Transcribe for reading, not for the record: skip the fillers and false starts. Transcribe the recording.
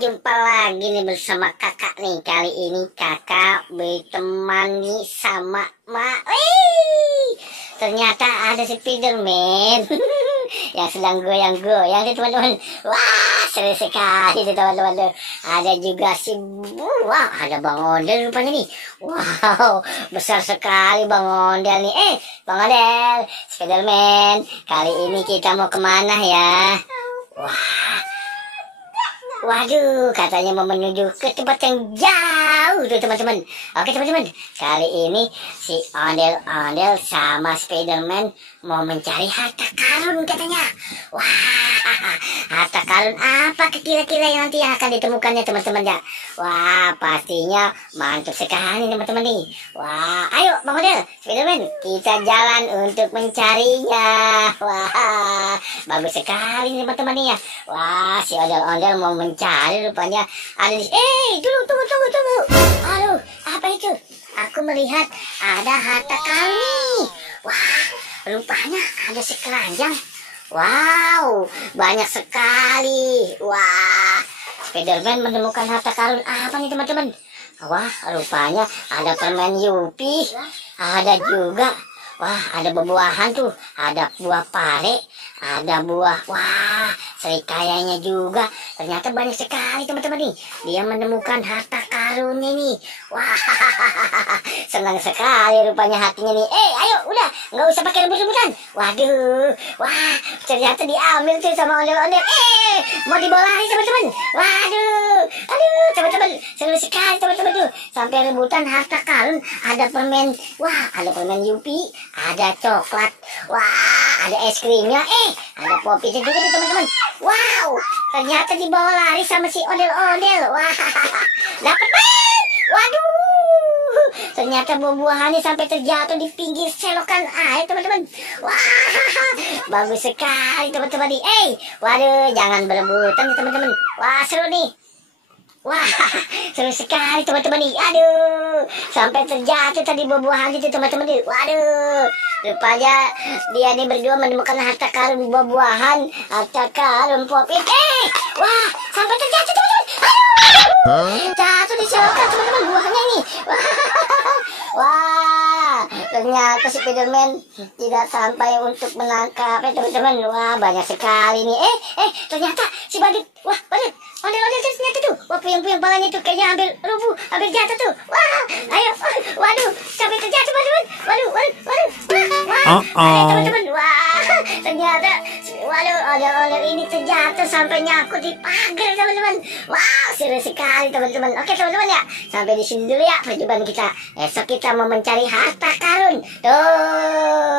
jumpa lagi nih bersama kakak nih. Kali ini kakak ditemani sama ternyata ada Spiderman yang sedang goyang-goyang nih teman-teman. Wah, seru sekali nih teman-teman. Ada juga si wah, ada Bang Ondel rupanya nih. Wow, besar sekali Bang Ondel nih. Bang Ondel, Spiderman, kali ini kita mau kemana ya? Waduh, katanya mau menuju ke tempat yang jauh tuh teman-teman. Oke teman-teman, kali ini si Ondel-Ondel sama Spiderman mau mencari harta karun katanya. Wah, harta karun apa kira-kira yang nanti akan ditemukannya teman-teman ya? Wah, pastinya mantap sekali teman-teman nih. Wah, ayo Bang Ondel, Spiderman, kita jalan untuk mencarinya. Wah, bagus sekali teman-teman nih ya. Wah, si Ondel-Ondel mau mencari rupanya ada di tunggu. Aduh, apa itu? Aku melihat ada harta karun nih. Wah, rupanya ada sekeranjang. Wow, banyak sekali. Wah, Spiderman menemukan harta karun apa nih teman-teman? Wah, rupanya ada permen Yupi. Ada juga. Wah, ada buah-buahan tuh. Ada buah pare. Ada buah. Wah, serikayanya juga. Ternyata banyak sekali teman-teman nih. Dia menemukan harta karunnya nih. Wah, senang sekali rupanya hatinya nih. Ayo, udah. Nggak usah pakai rebut-rebutan. Waduh. Wah, ternyata diambil tuh sama Ondel-Ondel. Mau dibawa lari teman-teman. Waduh. Aduh, teman-teman. Seru sekali teman-teman tuh. Sampai rebutan harta karun. Ada permen. Wah, ada permen Yupi. Ada coklat. Wah, ada es krimnya. Ada popi juga tuh teman-teman. Wow, ternyata dibawa lari sama si Ondel-Ondel. Wah, dapat. Waduh, ternyata buah-buahannya sampai terjatuh di pinggir selokan air teman-teman. Wah, bagus sekali teman-teman nih. Waduh, jangan berebutan nih teman-teman. Wah, seru nih. Wah, seru sekali teman-teman nih. Aduh, sampai terjatuh tadi buah-buahan itu teman-teman nih. Waduh, rupanya dia nih berdua menemukan harta karun buah-buahan, harta karun popit. Wah, sampai terjatuh teman-teman. Aduh, jatuh di selokan teman-teman buahnya nih. Wah, ternyata Spiderman tidak sampai untuk menangkapnya teman-teman. Wah, banyak sekali nih. Ternyata si Badut. Wah, Badut. Ondel-Ondel ternyata tuh. Wah, puyeng-puyeng palanya tuh kayaknya hampir rubuh, hampir jatuh tuh. Wah, ayo. Waduh, sampai terjatuh teman-teman. Waduh. Wah, ayo teman-teman. Wah, ternyata waduh, Ondel-Ondel ini terjatuh sampai nyangkut di pagar teman-teman. Wow, seru sekali teman-teman. Oke teman-teman ya, sampai di sini dulu ya perjumpaan kita. Esok kita mau mencari harta karun. Tuh.